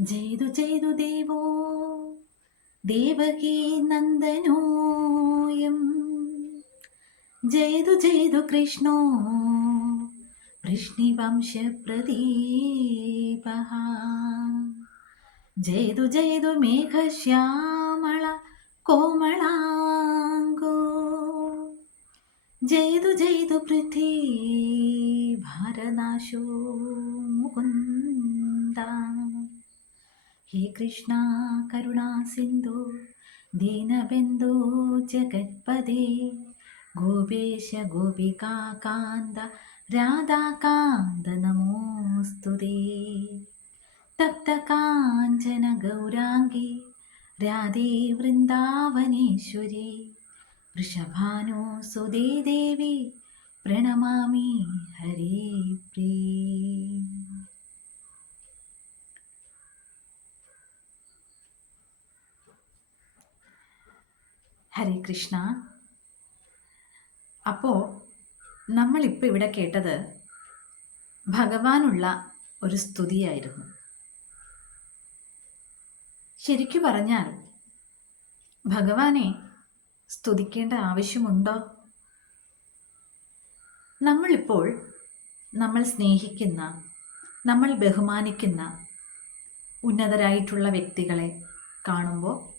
ജയ്തു ജയ്തു ദേവോ ദേവകീ നന്ദനോയം. ജയതു ജയതു കൃഷ്ണോ വൃഷ്ണിവംശപ്രദീപः ജയതു ജയതു മേഘശ്യാമള കോമളാംഗോ. ജയതു ജയതു പൃഥ്വീ ഭാരനാശോ മുകുന്ദ. ഹേ കൃഷ്ണ കരുണാ സിന്ധു ദീനബന്ധു ജഗത്പദേ ഗോപേശ ഗോപികാന്ത രാധാകാന്ത നമോസ്തുതേ. തപ്തകാഞ്ചന ഗൗരാംഗി രാധേ വൃന്ദാവനേശ്വരി വൃഷഭാനോ സുദേ ദേവി പ്രണമാമി ഹരേ പ്രീ. ഹരേ കൃഷ്ണ. അപ്പോൾ നമ്മളിപ്പോൾ ഇവിടെ കേട്ടത് ഭഗവാനുള്ള ഒരു സ്തുതിയായിരുന്നു. ശരിക്കു പറഞ്ഞാൽ ഭഗവാനെ സ്തുതിക്കേണ്ട ആവശ്യമുണ്ടോ? നമ്മളിപ്പോൾ നമ്മൾ സ്നേഹിക്കുന്ന നമ്മൾ ബഹുമാനിക്കുന്ന ഉന്നതരായിട്ടുള്ള വ്യക്തികളെ കാണുമ്പോൾ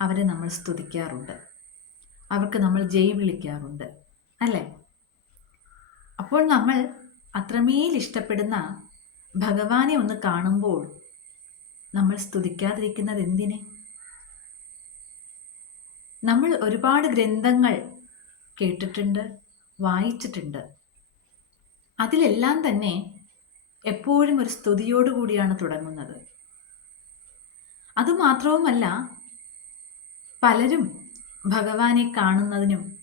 അവരെ നമ്മൾ സ്തുതിക്കാറുണ്ട്. അവർക്ക് നമ്മൾ ജയ് വിളിക്കാറുണ്ട്. അല്ലേ? അപ്പോൾ നമ്മൾ അത്രമേൽ ഇഷ്ടപ്പെടുന്ന ഭഗവാനെ ഒന്ന് കാണുമ്പോൾ നമ്മൾ സ്തുതിക്കാതിരിക്കുന്നത് എന്തിനെ? നമ്മൾ ഒരുപാട് ഗ്രന്ഥങ്ങൾ കേട്ടിട്ടുണ്ട് വായിച്ചിട്ടുണ്ട്. അതിലെല്ലാം തന്നെ എപ്പോഴും ഒരു സ്തുതിയോടുകൂടിയാണ് തുടങ്ങുന്നത്. അതുമാത്രവുമല്ല പലരും ഭഗവാനെ കാണുന്നതിനും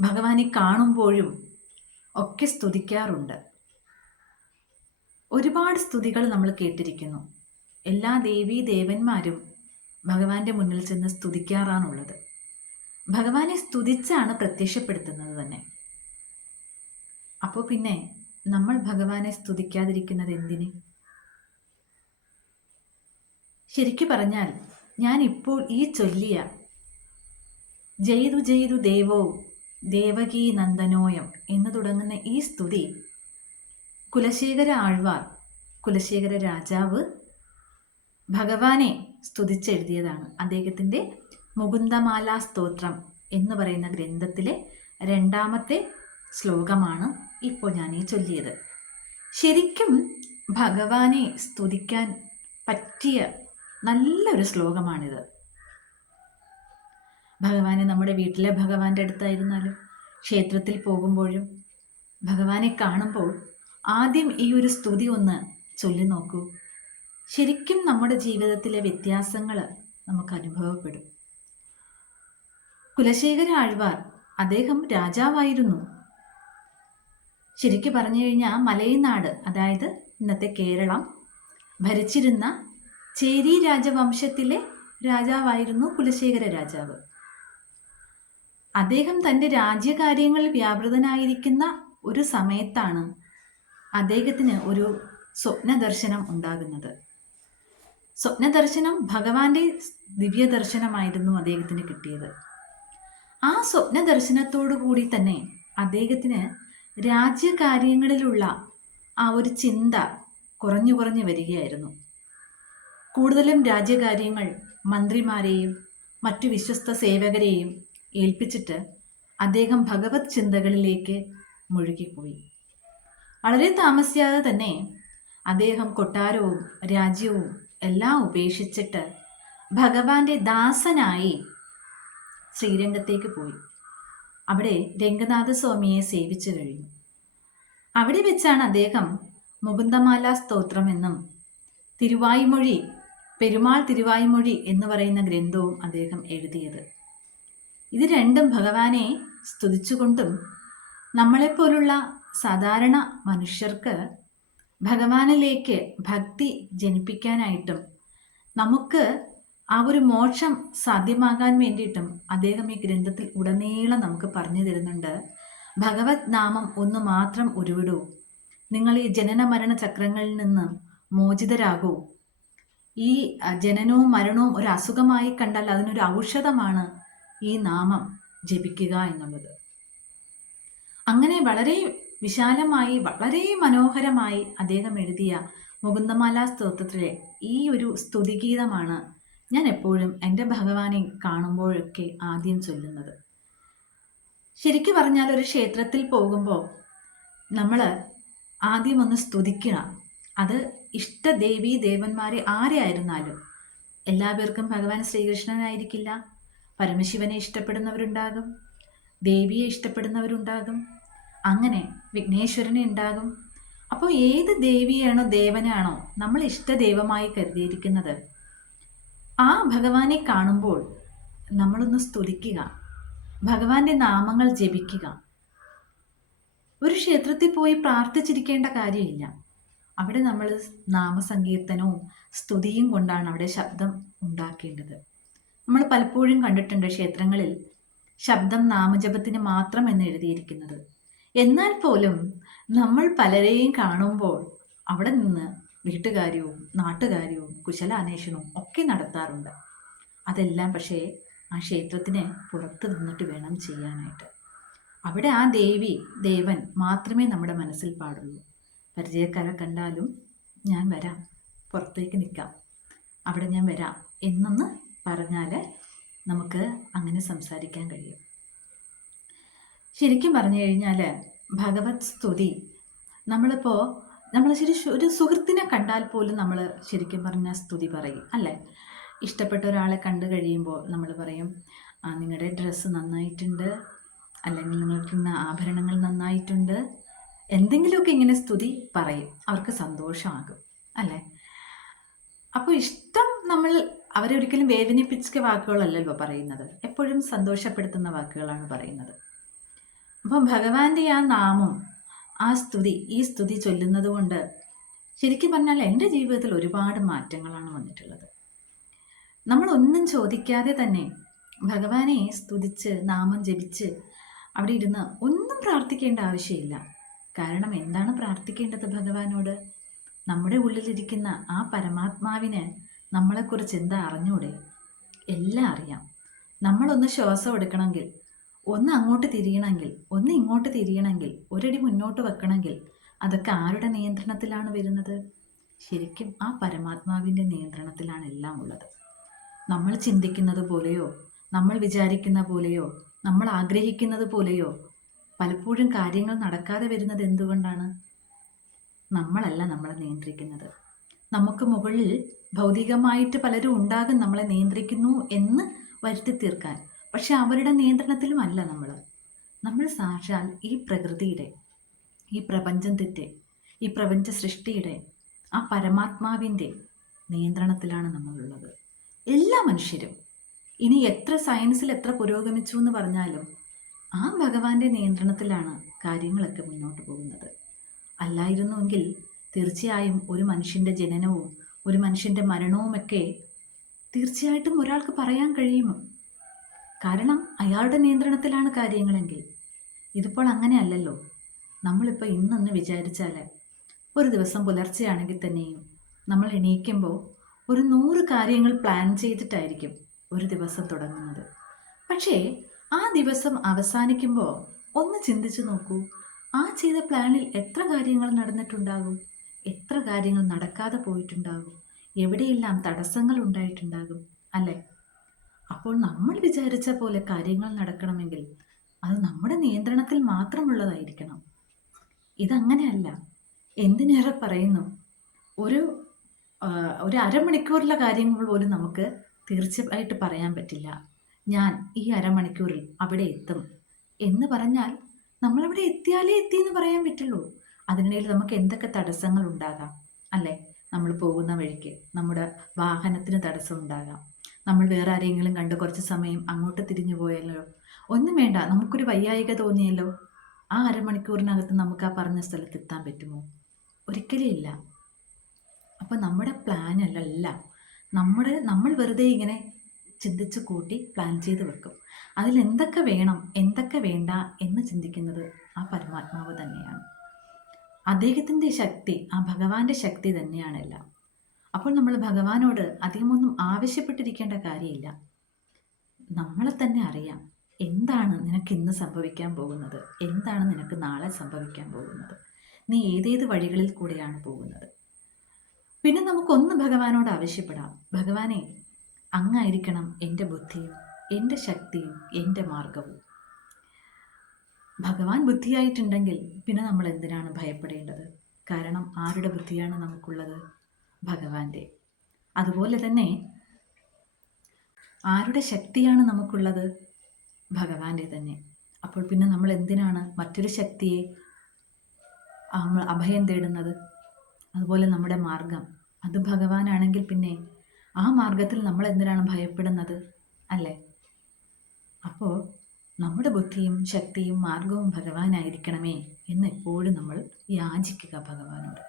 ഭഗവാനെ കാണുമ്പോഴും ഒക്കെ സ്തുതിക്കാറുണ്ട്. ഒരുപാട് സ്തുതികൾ നമ്മൾ കേട്ടിരിക്കുന്നു. എല്ലാ ദേവീ ദേവന്മാരും ഭഗവാന്റെ മുന്നിൽ ചെന്ന് സ്തുതിക്കാറാണുള്ളത്. ഭഗവാനെ സ്തുതിച്ചാണ് പ്രത്യക്ഷപ്പെടുത്തുന്നത് തന്നെ. അപ്പോൾ പിന്നെ നമ്മൾ ഭഗവാനെ സ്തുതിക്കാതിരിക്കുന്നത് എന്തിന്? ശരിക്കു പറഞ്ഞാൽ ഞാൻ ഇപ്പോൾ ഈ ചൊല്ലിയ ജയ്തു ജയ്തു ദേവോ ദേവകീ നന്ദനോയം എന്ന് തുടങ്ങുന്ന ഈ സ്തുതി കുലശേഖര ആഴ്വാർ കുലശേഖര രാജാവ് ഭഗവാനെ സ്തുതിച്ചെഴുതിയതാണ്. അദ്ദേഹത്തിന്റെ മുകുന്ദമാല സ്തോത്രം എന്ന് പറയുന്ന ഗ്രന്ഥത്തിലെ രണ്ടാമത്തെ ശ്ലോകമാണ് ഇപ്പോൾ ഞാൻ ഈ ചൊല്ലിയത്. ശരിക്കും ഭഗവാനെ സ്തുതിക്കാൻ പറ്റിയ നല്ലൊരു ശ്ലോകമാണിത്. ഭഗവാനെ നമ്മുടെ വീട്ടിലെ ഭഗവാന്റെ അടുത്തായിരുന്നാലും ക്ഷേത്രത്തിൽ പോകുമ്പോഴും ഭഗവാനെ കാണുമ്പോൾ ആദ്യം ഈ ഒരു സ്തുതി ഒന്ന് ചൊല്ലി നോക്കൂ. ശരിക്കും നമ്മുടെ ജീവിതത്തിലെ വ്യത്യാസങ്ങൾ നമുക്ക് അനുഭവപ്പെടും. കുലശേഖര ആഴ്വാർ അദ്ദേഹം രാജാവായിരുന്നു. ശരിക്കു പറഞ്ഞു കഴിഞ്ഞാൽ മലയനാട് അതായത് ഇന്നത്തെ കേരളം ഭരിച്ചിരുന്ന ചേരി രാജവംശത്തിലെ രാജാവായിരുന്നു കുലശേഖര രാജാവ്. അദ്ദേഹം തന്റെ രാജ്യകാര്യങ്ങളിൽ വ്യാപൃതനായിരിക്കുന്ന ഒരു സമയത്താണ് അദ്ദേഹത്തിന് ഒരു സ്വപ്നദർശനം ഉണ്ടാകുന്നത്. സ്വപ്നദർശനം ഭഗവാന്റെ ദിവ്യദർശനമായിരുന്നു അദ്ദേഹത്തിന് കിട്ടിയത്. ആ സ്വപ്നദർശനത്തോടു കൂടി തന്നെ അദ്ദേഹത്തിന് രാജ്യകാര്യങ്ങളിലുള്ള ആ ഒരു ചിന്ത കുറഞ്ഞു കുറഞ്ഞു വരികയായിരുന്നു. കൂടുതലും രാജ്യകാര്യങ്ങൾ മന്ത്രിമാരെയും മറ്റു വിശ്വസ്ത സേവകരെയും ഏൽപ്പിച്ചിട്ട് അദ്ദേഹം ഭഗവത് ചിന്തകളിലേക്ക് മുഴുകിപ്പോയി. വളരെ താമസിയാതെ തന്നെ അദ്ദേഹം കൊട്ടാരവും രാജ്യവും എല്ലാം ഉപേക്ഷിച്ചിട്ട് ഭഗവാന്റെ ദാസനായി ശ്രീരംഗത്തേക്ക് പോയി. അവിടെ രംഗനാഥ സ്വാമിയെ സേവിച്ചു കഴിഞ്ഞു. അവിടെ വെച്ചാണ് അദ്ദേഹം മുകുന്ദമാല സ്തോത്രം എന്നും തിരുവായ്മൊഴി പെരുമാൾ തിരുവായ്മൊഴി എന്ന് പറയുന്ന ഗ്രന്ഥവും അദ്ദേഹം എഴുതിയത്. ഇത് രണ്ടും ഭഗവാനെ സ്തുതിച്ചുകൊണ്ടും നമ്മളെപ്പോലുള്ള സാധാരണ മനുഷ്യർക്ക് ഭഗവാനിലേക്ക് ഭക്തി ജനിപ്പിക്കാനായിട്ടും നമുക്ക് ആ ഒരു മോക്ഷം സാധ്യമാകാൻ വേണ്ടിയിട്ടും അദ്ദേഹം ഈ ഗ്രന്ഥത്തിൽ ഉടനീളം നമുക്ക് പറഞ്ഞു തരുന്നുണ്ട്. ഭഗവത് നാമം ഒന്ന് മാത്രം ഉരുവിടൂ. നിങ്ങൾ ഈ ജനന മരണ ചക്രങ്ങളിൽ നിന്ന് മോചിതരാകൂ. ഈ ജനനവും മരണവും ഒരു അസുഖമായി കണ്ടാൽ അതിനൊരു ഔഷധമാണ് ഈ നാമം ജപിക്കുക എന്നുള്ളത്. അങ്ങനെ വളരെ വിശാലമായി വളരെ മനോഹരമായി അദ്ദേഹം എഴുതിയ മുകുന്ദമാല സ്തോത്രത്തിലെ ഈ ഒരു സ്തുതിഗീതമാണ് ഞാൻ എപ്പോഴും എന്റെ ഭഗവാനെ കാണുമ്പോഴൊക്കെ ആദ്യം ചൊല്ലുന്നത്. ശരിക്കു പറഞ്ഞാൽ ഒരു ക്ഷേത്രത്തിൽ പോകുമ്പോൾ നമ്മൾ ആദ്യം ഒന്ന് സ്തുതിക്കണം അത് ഇഷ്ടദേവി ദേവന്മാരെ ആരെ ആയിരുന്നാലും എല്ലാ പേർക്കും ഭഗവാൻ ശ്രീകൃഷ്ണനായിരിക്കില്ല. പരമശിവനെ ഇഷ്ടപ്പെടുന്നവരുണ്ടാകും ദേവിയെ ഇഷ്ടപ്പെടുന്നവരുണ്ടാകും അങ്ങനെ വിഘ്നേശ്വരനെ ഉണ്ടാകും. അപ്പോൾ ഏത് ദേവിയാണോ ദേവനാണോ നമ്മൾ ഇഷ്ടദൈവമായി കരുതിയിരിക്കുന്നത്? ആ ഭഗവാനെ കാണുമ്പോൾ നമ്മളൊന്ന് സ്തുതിക്കുക ഭഗവാന്റെ നാമങ്ങൾ ജപിക്കുക. ഒരു ക്ഷേത്രത്തിൽ പോയി പ്രാർത്ഥിച്ചിരിക്കേണ്ട കാര്യമില്ല. അവിടെ നമ്മൾ നാമസങ്കീർത്തനവും സ്തുതിയും കൊണ്ടാണ് അവിടെ ശബ്ദം ഉണ്ടാക്കേണ്ടത്. നമ്മൾ പലപ്പോഴും കണ്ടിട്ടുണ്ട് ക്ഷേത്രങ്ങളിൽ ശബ്ദം നാമജപത്തിന് മാത്രം എന്ന് എഴുതിയിരിക്കുന്നത്. എന്നാൽ പോലും നമ്മൾ പലരെയും കാണുമ്പോൾ അവിടെ നിന്ന് വീട്ടുകാര്യവും നാട്ടുകാര്യവും കുശലാന്വേഷണവും ഒക്കെ നടത്താറുണ്ട്. അതെല്ലാം പക്ഷേ ആ ക്ഷേത്രത്തിന് പുറത്ത് നിന്നിട്ട് വേണം ചെയ്യാനായിട്ട്. അവിടെ ആ ദേവി ദേവൻ മാത്രമേ നമ്മുടെ മനസ്സിൽ പാടുള്ളൂ. പരിചയക്കാരെ കണ്ടാലും ഞാൻ വരാം പുറത്തേക്ക് നിൽക്കാം അവിടെ ഞാൻ വരാം എന്നൊന്ന് പറഞ്ഞാൽ നമുക്ക് അങ്ങനെ സംസാരിക്കാൻ കഴിയും. ശരിക്കും പറഞ്ഞു കഴിഞ്ഞാൽ ഭഗവത് സ്തുതി നമ്മളിപ്പോൾ നമ്മൾ ശരി ഒരു സുഹൃത്തിനെ കണ്ടാൽ പോലും നമ്മൾ ശരിക്കും പറഞ്ഞാൽ സ്തുതി പറയും അല്ലേ? ഇഷ്ടപ്പെട്ട ഒരാളെ കണ്ടു കഴിയുമ്പോൾ നമ്മൾ പറയും "ആ, നിങ്ങളുടെ ഡ്രസ്സ് നന്നായിട്ടുണ്ട് അല്ലെങ്കിൽ നിങ്ങൾക്കിന്ന ആഭരണങ്ങൾ നന്നായിട്ടുണ്ട് എന്തെങ്കിലുമൊക്കെ ഇങ്ങനെ സ്തുതി പറയും അവർക്ക് സന്തോഷമാകും അല്ലേ? അപ്പോൾ ഇഷ്ടം നമ്മൾ അവരെ ഒരിക്കലും വേദനിപ്പിച്ച വാക്കുകളല്ലല്ലോ പറയുന്നത്. എപ്പോഴും സന്തോഷപ്പെടുത്തുന്ന വാക്കുകളാണ് പറയുന്നത്. അപ്പം ഭഗവാന്റെ ആ നാമം ആ സ്തുതി ഈ സ്തുതി ചൊല്ലുന്നത് കൊണ്ട് ശരിക്കും പറഞ്ഞാൽ എന്റെ ജീവിതത്തിൽ ഒരുപാട് മാറ്റങ്ങളാണ് വന്നിട്ടുള്ളത്. നമ്മളൊന്നും ചോദിക്കാതെ തന്നെ ഭഗവാനെ സ്തുതിച്ച് നാമം ജപിച്ച് അവിടെ ഇരുന്ന് ഒന്നും പ്രാർത്ഥിക്കേണ്ട ആവശ്യമില്ല. കാരണം എന്താണ് പ്രാർത്ഥിക്കേണ്ടത് ഭഗവാനോട്? നമ്മുടെ ഉള്ളിലിരിക്കുന്ന ആ പരമാത്മാവിന് നമ്മളെക്കുറിച്ച് എന്താ അറിഞ്ഞൂടെ? എല്ലാം അറിയാം. നമ്മളൊന്ന് ശ്വാസം എടുക്കണമെങ്കിൽ ഒന്ന് അങ്ങോട്ട് തിരിയണമെങ്കിൽ ഒന്ന് ഇങ്ങോട്ട് തിരിയണമെങ്കിൽ ഒരടി മുന്നോട്ട് വെക്കണമെങ്കിൽ അതൊക്കെ ആരുടെ നിയന്ത്രണത്തിലാണ് വരുന്നത്? ശരിക്കും ആ പരമാത്മാവിന്റെ നിയന്ത്രണത്തിലാണ് എല്ലാം ഉള്ളത്. നമ്മൾ ചിന്തിക്കുന്നത് പോലെയോ നമ്മൾ വിചാരിക്കുന്ന പോലെയോ നമ്മൾ ആഗ്രഹിക്കുന്നത് പോലെയോ പലപ്പോഴും കാര്യങ്ങൾ നടക്കാതെ വരുന്നത് എന്തുകൊണ്ടാണ്? നമ്മളല്ല നമ്മളെ നിയന്ത്രിക്കുന്നത്. നമുക്ക് മുകളിൽ ഭൗതികമായിട്ട് പലരും ഉണ്ടാകും നമ്മളെ നിയന്ത്രിക്കുന്നു എന്ന് വരുത്തി തീർക്കാൻ. പക്ഷെ അവരുടെ നിയന്ത്രണത്തിലുമല്ല നമ്മൾ. നമ്മൾ സാക്ഷാൽ ഈ പ്രകൃതിയുടെ ഈ പ്രപഞ്ചത്തിന്റെ ഈ പ്രപഞ്ച സൃഷ്ടിയുടെ ആ പരമാത്മാവിന്റെ നിയന്ത്രണത്തിലാണ് നമ്മളുള്ളത്. എല്ലാ മനുഷ്യരും ഇനി എത്ര സയൻസിൽ എത്ര പുരോഗമിച്ചു എന്ന് പറഞ്ഞാലും ആ ഭഗവാന്റെ നിയന്ത്രണത്തിലാണ് കാര്യങ്ങളൊക്കെ മുന്നോട്ട് പോകുന്നത്. അല്ലായിരുന്നുവെങ്കിൽ തീർച്ചയായും ഒരു മനുഷ്യന്റെ ജനനവും ഒരു മനുഷ്യന്റെ മരണവുമൊക്കെ തീർച്ചയായിട്ടും ഒരാൾക്ക് പറയാൻ കഴിയുമോ കാരണം അയാളുടെ നിയന്ത്രണത്തിലാണ് കാര്യങ്ങളെങ്കിൽ. ഇതിപ്പോൾ അങ്ങനെയല്ലല്ലോ നമ്മളിപ്പോൾ ഇന്നൊന്ന് വിചാരിച്ചാൽ ഒരു ദിവസം പുലർച്ചെയാണെങ്കിൽ തന്നെയും നമ്മൾ എണീക്കുമ്പോൾ ഒരു നൂറ് കാര്യങ്ങൾ പ്ലാൻ ചെയ്തിട്ടായിരിക്കും ഒരു ദിവസം തുടങ്ങുന്നത്. പക്ഷേ ആ ദിവസം അവസാനിക്കുമ്പോൾ ഒന്ന് ചിന്തിച്ചു നോക്കൂ. ആ ചെയ്ത പ്ലാനിൽ എത്ര കാര്യങ്ങൾ നടന്നിട്ടുണ്ടാകും? എത്ര കാര്യങ്ങൾ നടക്കാതെ പോയിട്ടുണ്ടാകും? എവിടെയെല്ലാം തടസ്സങ്ങൾ ഉണ്ടായിട്ടുണ്ടാകും? അല്ലേ? അപ്പോൾ നമ്മൾ വിചാരിച്ച പോലെ കാര്യങ്ങൾ നടക്കണമെങ്കിൽ അത് നമ്മുടെ നിയന്ത്രണത്തിൽ മാത്രമുള്ളതായിരിക്കണം. ഇതങ്ങനെയല്ല. എന്തിനേറെ പറയുന്നു? ഒരു ഒരു അരമണിക്കൂറിലെ കാര്യങ്ങൾ പോലും നമുക്ക് തീർച്ചയായിട്ട് പറയാൻ പറ്റില്ല. ഞാൻ ഈ അരമണിക്കൂറിൽ അവിടെ എത്തും. എന്ന് പറഞ്ഞാൽ നമ്മളവിടെ എത്തിയാലേ എത്തി എന്ന് പറയാൻ പറ്റുള്ളൂ. അതിനിടയിൽ നമുക്ക് എന്തൊക്കെ തടസ്സങ്ങൾ ഉണ്ടാകാം അല്ലേ? നമ്മൾ പോകുന്ന വഴിക്ക് നമ്മുടെ വാഹനത്തിന് തടസ്സം ഉണ്ടാകാം. നമ്മൾ വേറെ ആരെങ്കിലും കണ്ട് കുറച്ച് സമയം അങ്ങോട്ട് തിരിഞ്ഞു പോയല്ലോ. ഒന്നും വേണ്ട നമുക്കൊരു വയ്യായിക തോന്നിയല്ലോ. ആ അരമണിക്കൂറിനകത്ത് നമുക്ക് ആ പറഞ്ഞ സ്ഥലത്ത് എത്താൻ പറ്റുമോ? ഒരിക്കലും ഇല്ല. അപ്പോൾ നമ്മുടെ പ്ലാൻ അല്ലല്ല. നമ്മുടെ നമ്മൾ വെറുതെ ഇങ്ങനെ ചിന്തിച്ച് കൂട്ടി പ്ലാൻ ചെയ്ത് വെക്കും. അതിൽ എന്തൊക്കെ വേണം എന്തൊക്കെ വേണ്ട എന്ന് ചിന്തിക്കുന്നത് ആ പരമാത്മാവ് തന്നെയാണ്. അദ്ദേഹത്തിന്റെ ശക്തി ആ ഭഗവാന്റെ ശക്തി തന്നെയാണെല്ലാം. അപ്പോൾ നമ്മൾ ഭഗവാനോട് അധികമൊന്നും ആവശ്യപ്പെട്ടിരിക്കേണ്ട കാര്യമില്ല. നമ്മളെ തന്നെ അറിയാം എന്താണ് നിനക്ക് ഇന്ന് സംഭവിക്കാൻ പോകുന്നത് എന്താണ് നിനക്ക് നാളെ സംഭവിക്കാൻ പോകുന്നത്. നീ ഏതേത് വഴികളിൽ കൂടെയാണ് പോകുന്നത്. പിന്നെ നമുക്കൊന്ന് ഭഗവാനോട് ആവശ്യപ്പെടാം. ഭഗവാനെ അങ്ങായിരിക്കണം എന്റെ ബുദ്ധിയും എന്റെ ശക്തിയും എന്റെ മാർഗവും ഭഗവാൻ ബുദ്ധിയായിട്ടുണ്ടെങ്കിൽ പിന്നെ നമ്മൾ എന്തിനാണ് ഭയപ്പെടേണ്ടത്? കാരണം ആരുടെ ബുദ്ധിയാണ് നമുക്കുള്ളത്? ഭഗവാന്റെ. അതുപോലെ തന്നെ ആരുടെ ശക്തിയാണ് നമുക്കുള്ളത്? ഭഗവാന്റെ തന്നെ. അപ്പോൾ പിന്നെ നമ്മൾ എന്തിനാണ് മറ്റൊരു ശക്തിയെ നമ്മൾ അഭയം തേടുന്നത്? അതുപോലെ നമ്മുടെ മാർഗം. അത് ഭഗവാനാണെങ്കിൽ പിന്നെ ആ മാർഗത്തിൽ നമ്മൾ എന്തിനാണ് ഭയപ്പെടുന്നത്? അല്ലേ? അപ്പോൾ നമ്മുടെ ബുദ്ധിയും ശക്തിയും മാർഗവും ഭഗവാനായിരിക്കണമേ എന്ന് എപ്പോഴും നമ്മൾ യാചിക്കുക ഭഗവാനോട്.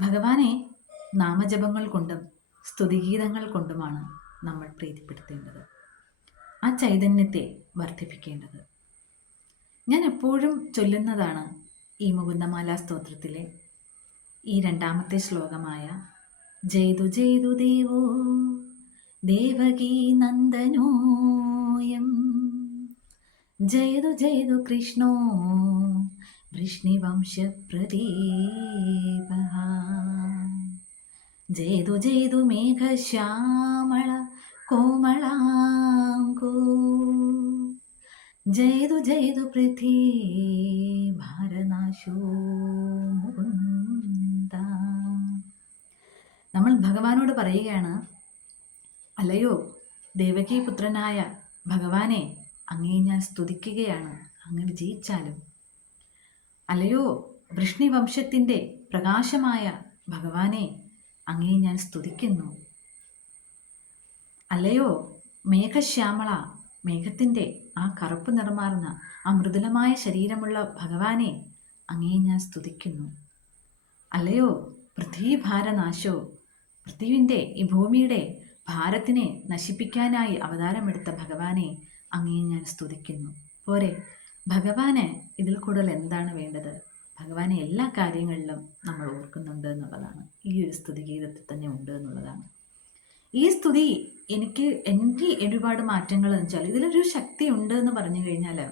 ഭഗവാനെ നാമജപങ്ങൾ കൊണ്ടും സ്തുതിഗീതങ്ങൾ കൊണ്ടുമാണ് നമ്മൾ പ്രീതിപ്പെടുത്തേണ്ടത്. ആ ചൈതന്യത്തെ വർദ്ധിപ്പിക്കേണ്ടത്. ഞാൻ എപ്പോഴും ചൊല്ലുന്നതാണ് ഈ മുകുന്ദമാല സ്തോത്രത്തിലെ ഈ രണ്ടാമത്തെ ശ്ലോകമായ ജയ്തു ജയ്തു ദേവോ ദേവകീ നന്ദനോയം ജയതു ജയതു കൃഷ്ണോ. വൃഷ്ണിവംശപ്രദീപ ജയതു ജയതു മേഘശ്യാമള കോമളാങ്കോ. ജയതു ജയതു പൃഥ്വീ ഭാരനാശോ നമ്മൾ ഭഗവാനോട് പറയുകയാണ് അല്ലയോ ദേവകീ പുത്രനായ ഭഗവാനെ അങ്ങേ ഞാൻ സ്തുതിക്കുകയാണ്. അങ്ങനെ ജയിച്ചാലും അല്ലയോ വൃഷ്ണിവംശത്തിന്റെ പ്രകാശമായ ഭഗവാനെ അങ്ങേ ഞാൻ സ്തുതിക്കുന്നു. അല്ലയോ മേഘശ്യാമള മേഘത്തിന്റെ ആ കറുപ്പ് നിറമാർന്ന ആ മൃദുലമായ ശരീരമുള്ള ഭഗവാനെ അങ്ങേ ഞാൻ സ്തുതിക്കുന്നു. അല്ലയോ പൃഥ്വീഭാരനാശോ പൃഥ്വിന്റെ ഈ ഭൂമിയുടെ ഭാരത്തിനെ നശിപ്പിക്കാനായി അവതാരമെടുത്ത ഭഗവാനെ അങ്ങേ ഞാൻ സ്തുതിക്കുന്നു. പോരെ ഭഗവാന് ഇതിൽ കൂടുതൽ എന്താണ് വേണ്ടത്? ഭഗവാനെ എല്ലാ കാര്യങ്ങളിലും നമ്മൾ ഓർക്കുന്നുണ്ട് എന്നുള്ളതാണ്. ഈ ഒരു സ്തുതി ഗീതത്തിൽ തന്നെ ഉണ്ട് എന്നുള്ളതാണ്. ഈ സ്തുതി എനിക്ക് എന്റെ ഒരുപാട് മാറ്റങ്ങൾ എന്ന് വെച്ചാൽ ഇതിലൊരു ശക്തി ഉണ്ട് എന്ന് പറഞ്ഞു കഴിഞ്ഞാൽ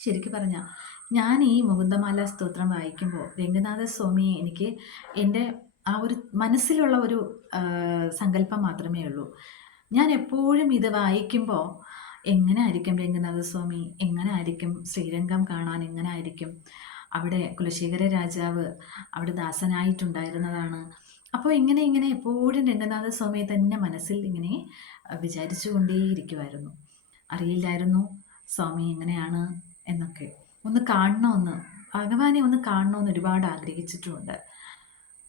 ശരിക്കും പറഞ്ഞാൽ ഞാൻ ഈ മുകുന്ദമാല സ്തോത്രം വായിക്കുമ്പോൾ രംഗനാഥ സ്വാമിയെ എനിക്ക് എന്റെ ആ ഒരു മനസ്സിലുള്ള ഒരു സങ്കല്പം മാത്രമേ ഉള്ളൂ. ഞാൻ എപ്പോഴും ഇത് വായിക്കുമ്പോൾ എങ്ങനെ ആയിരിക്കും രംഗനാഥസ്വാമി? എങ്ങനെ ആയിരിക്കും ശ്രീരംഗം കാണാൻ എങ്ങനെ ആയിരിക്കും അവിടെ കുലശേഖര രാജാവ് അവിടെ ദാസനായിട്ടുണ്ടായിരുന്നതാണ്. അപ്പോൾ ഇങ്ങനെ ഇങ്ങനെ എപ്പോഴും രംഗനാഥസ്വാമിയെ തന്നെ മനസ്സിൽ ഇങ്ങനെ വിചാരിച്ചു കൊണ്ടേയിരിക്കുമായിരുന്നു അറിയില്ലായിരുന്നു സ്വാമി എങ്ങനെയാണ് എന്നൊക്കെ. ഒന്ന് കാണണമെന്ന് ഭഗവാനെ ഒന്ന് കാണണമെന്ന് ഒരുപാട് ആഗ്രഹിച്ചിട്ടുമുണ്ട്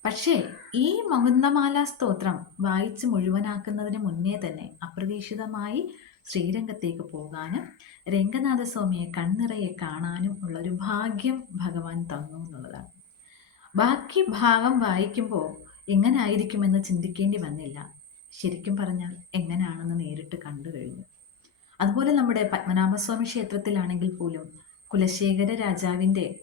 പക്ഷേ ഈ മകുന്ദമാല സ്തോത്രം വായിച്ച് മുഴുവനാക്കുന്നതിന് മുന്നേ തന്നെ അപ്രതീക്ഷിതമായി ശ്രീരംഗത്തേക്ക് പോകാനും രംഗനാഥസ്വാമിയെ കണ്ണിറയെ കാണാനും ഉള്ളൊരു ഭാഗ്യം ഭഗവാൻ തന്നു എന്നുള്ളതാണ്. ബാക്കി ഭാഗം വായിക്കുമ്പോൾ എങ്ങനെ ആയിരിക്കുമെന്ന് ചിന്തിക്കേണ്ടി വന്നില്ല. ശരിക്കും പറഞ്ഞാൽ എങ്ങനെയാണെന്ന് നേരിട്ട് കണ്ടു കഴിഞ്ഞു. അതുപോലെ നമ്മുടെ പത്മനാഭസ്വാമി ക്ഷേത്രത്തിലാണെങ്കിൽ പോലും കുലശേഖര രാജാവിന്റെ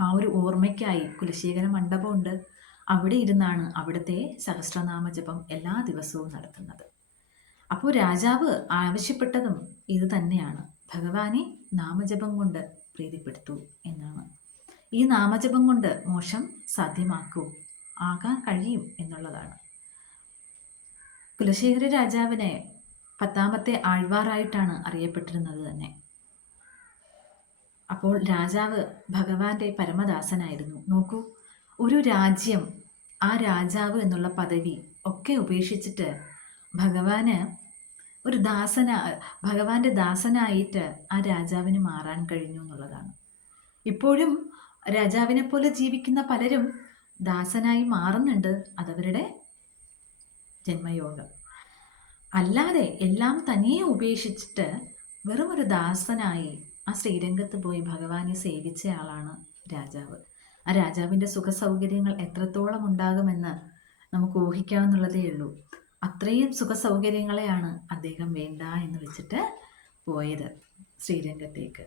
ആ ഒരു ഓർമ്മയ്ക്കായി കുലശേഖര മണ്ഡപമുണ്ട്. അവിടെ ഇരുന്നാണ് അവിടുത്തെ സഹസ്രനാമജപം എല്ലാ ദിവസവും നടത്തുന്നത്. അപ്പോൾ രാജാവ് ആവശ്യപ്പെട്ടതും ഇത് തന്നെയാണ്. ഭഗവാനെ നാമജപം കൊണ്ട് പ്രീതിപ്പെടുത്തു എന്നാണ്. ഈ നാമജപം കൊണ്ട് മോശം സാധ്യമാക്കൂ ആകാൻ കഴിയും എന്നുള്ളതാണ്. കുലശേഖര രാജാവിനെ പത്താമത്തെ ആഴ്വാറായിട്ടാണ് അറിയപ്പെട്ടിരുന്നത് തന്നെ. അപ്പോൾ രാജാവ് ഭഗവാന്റെ പരമദാസനായിരുന്നു. നോക്കൂ ഒരു രാജ്യം ആ രാജാവ് എന്നുള്ള പദവി ഒക്കെ ഉപേക്ഷിച്ചിട്ട് ഭഗവാന് ഒരു ദാസന ഭഗവാന്റെ ദാസനായിട്ട് ആ രാജാവിന് മാറാൻ കഴിഞ്ഞു എന്നുള്ളതാണ്. ഇപ്പോഴും രാജാവിനെ പോലെ ജീവിക്കുന്ന പലരും ദാസനായി മാറുന്നുണ്ട് അതവരുടെ ജന്മയോഗം. അല്ലാതെ എല്ലാം തനിയെ ഉപേക്ഷിച്ചിട്ട് വെറും ഒരു ദാസനായി ആ ശ്രീരംഗത്ത് പോയി ഭഗവാനെ സേവിച്ച ആളാണ് രാജാവ്. ആ രാജാവിന്റെ സുഖസൗകര്യങ്ങൾ എത്രത്തോളം ഉണ്ടാകുമെന്ന് നമുക്ക് ഊഹിക്കാവുന്നുള്ളതേ ഉള്ളൂ. അത്രയും സുഖ സൗകര്യങ്ങളെയാണ് അദ്ദേഹം വേണ്ട എന്ന് വെച്ചിട്ട് പോയത് ശ്രീരംഗത്തേക്ക്.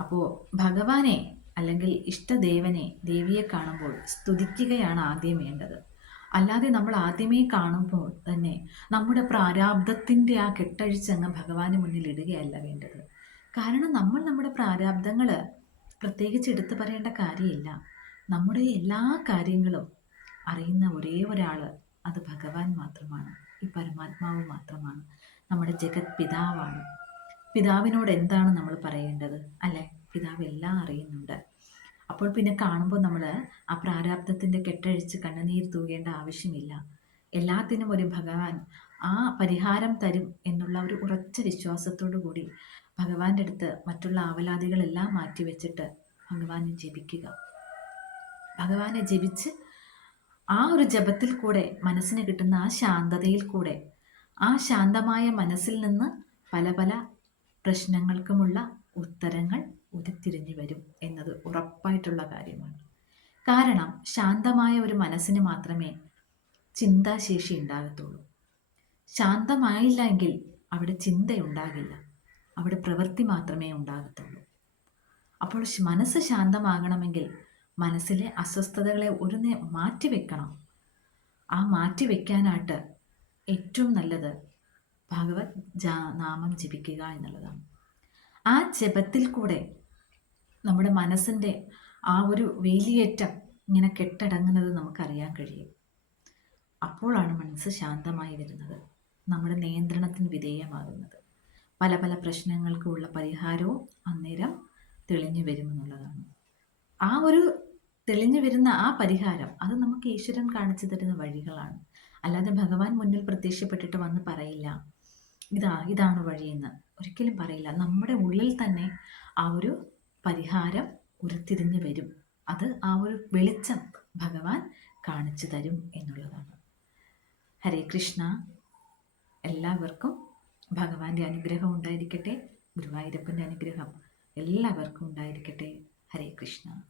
അപ്പോൾ ഭഗവാനെ അല്ലെങ്കിൽ ഇഷ്ടദേവനെ ദേവിയെ കാണുമ്പോൾ സ്തുതിക്കുകയാണ് ആദ്യം വേണ്ടത്. അല്ലാതെ നമ്മൾ ആദ്യമേ കാണുമ്പോൾ തന്നെ നമ്മുടെ പ്രാരാബ്ധത്തിന്റെ ആ കെട്ടഴിച്ചങ്ങ് ഭഗവാന് മുന്നിൽ ഇടുകയല്ല വേണ്ടത്. കാരണം നമ്മൾ നമ്മുടെ പ്രാരാബ്ധങ്ങൾ പ്രത്യേകിച്ച് എടുത്തു പറയേണ്ട കാര്യമില്ല. നമ്മുടെ എല്ലാ കാര്യങ്ങളും അറിയുന്ന ഒരേ ഒരാൾ അത് ഭഗവാൻ മാത്രമാണ്. ഈ പരമാത്മാവ് മാത്രമാണ്. നമ്മുടെ ജഗത് പിതാവാണ്. പിതാവിനോട് എന്താണ് നമ്മൾ പറയേണ്ടത്? അല്ലെ? പിതാവ് എല്ലാം അറിയുന്നുണ്ട്. അപ്പോൾ പിന്നെ കാണുമ്പോൾ നമ്മൾ ആ പ്രാരാബ്ധത്തിന്റെ കെട്ടഴിച്ച് കണ്ണുനീർ തൂകേണ്ട ആവശ്യമില്ല. എല്ലാത്തിനും ഒരു ഭഗവാൻ ആ പരിഹാരം തരും എന്നുള്ള ഒരു ഉറച്ച വിശ്വാസത്തോടു കൂടി ഭഗവാന്റെ അടുത്ത് മറ്റുള്ള ആവലാദികളെല്ലാം മാറ്റിവെച്ചിട്ട് ഭഗവാനെ ജപിക്കുക. ഭഗവാനെ ജപിച്ച് ആ ഒരു ജപത്തിൽ കൂടെ മനസ്സിന് കിട്ടുന്ന ആ ശാന്തതയിൽ കൂടെ ആ ശാന്തമായ മനസ്സിൽ നിന്ന് പല പല പ്രശ്നങ്ങൾക്കുമുള്ള ഉത്തരങ്ങൾ ഉരുത്തിരിഞ്ഞു വരും എന്നത് ഉറപ്പായിട്ടുള്ള കാര്യമാണ്. കാരണം ശാന്തമായ ഒരു മനസ്സിന് മാത്രമേ ചിന്താശേഷി ഉണ്ടാകത്തുള്ളൂ. ശാന്തമായില്ല എങ്കിൽ അവിടെ ചിന്തയുണ്ടാകില്ല. അവിടെ പ്രവൃത്തി മാത്രമേ ഉണ്ടാകത്തുള്ളൂ. അപ്പോൾ മനസ്സ് ശാന്തമാകണമെങ്കിൽ മനസ്സിലെ അസ്വസ്ഥതകളെ ഒരു നേ മാറ്റിവെക്കണം. ആ മാറ്റിവെക്കാനായിട്ട് ഏറ്റവും നല്ലത് ഭഗവത് ജാ നാമം ജപിക്കുക എന്നുള്ളതാണ്. ആ ജപത്തിൽ കൂടെ നമ്മുടെ മനസ്സിന്റെ ആ ഒരു വേലിയേറ്റം ഇങ്ങനെ കെട്ടടങ്ങുന്നത് നമുക്കറിയാൻ കഴിയും. അപ്പോഴാണ് മനസ്സ് ശാന്തമായി വരുന്നത്. നമ്മുടെ നിയന്ത്രണത്തിന് വിധേയമാകുന്നത്. പല പല പ്രശ്നങ്ങൾക്കുള്ള പരിഹാരവും അന്നേരം തെളിഞ്ഞു വരുമെന്നുള്ളതാണ് ആ ഒരു തെളിഞ്ഞു വരുന്ന ആ പരിഹാരം അത് നമുക്ക് ഈശ്വരൻ കാണിച്ചു തരുന്ന വഴികളാണ്. അല്ലാതെ ഭഗവാൻ മുന്നിൽ പ്രത്യക്ഷപ്പെട്ടിട്ട് വന്ന് പറയില്ല. ഇതാ ഇതാണ് വഴിയെന്ന് ഒരിക്കലും പറയില്ല. നമ്മുടെ ഉള്ളിൽ തന്നെ ആ ഒരു പരിഹാരം ഉരുത്തിരിഞ്ഞു വരും. അത് ആ ഒരു വെളിച്ചം ഭഗവാൻ കാണിച്ചു തരും എന്നുള്ളതാണ്. ഹരേ കൃഷ്ണ. എല്ലാവർക്കും ഭഗവാന്റെ അനുഗ്രഹം ഉണ്ടായിരിക്കട്ടെ. ഗുരുവായൂരപ്പന്റെ അനുഗ്രഹം എല്ലാവർക്കും ഉണ്ടായിരിക്കട്ടെ. ഹരേ കൃഷ്ണ.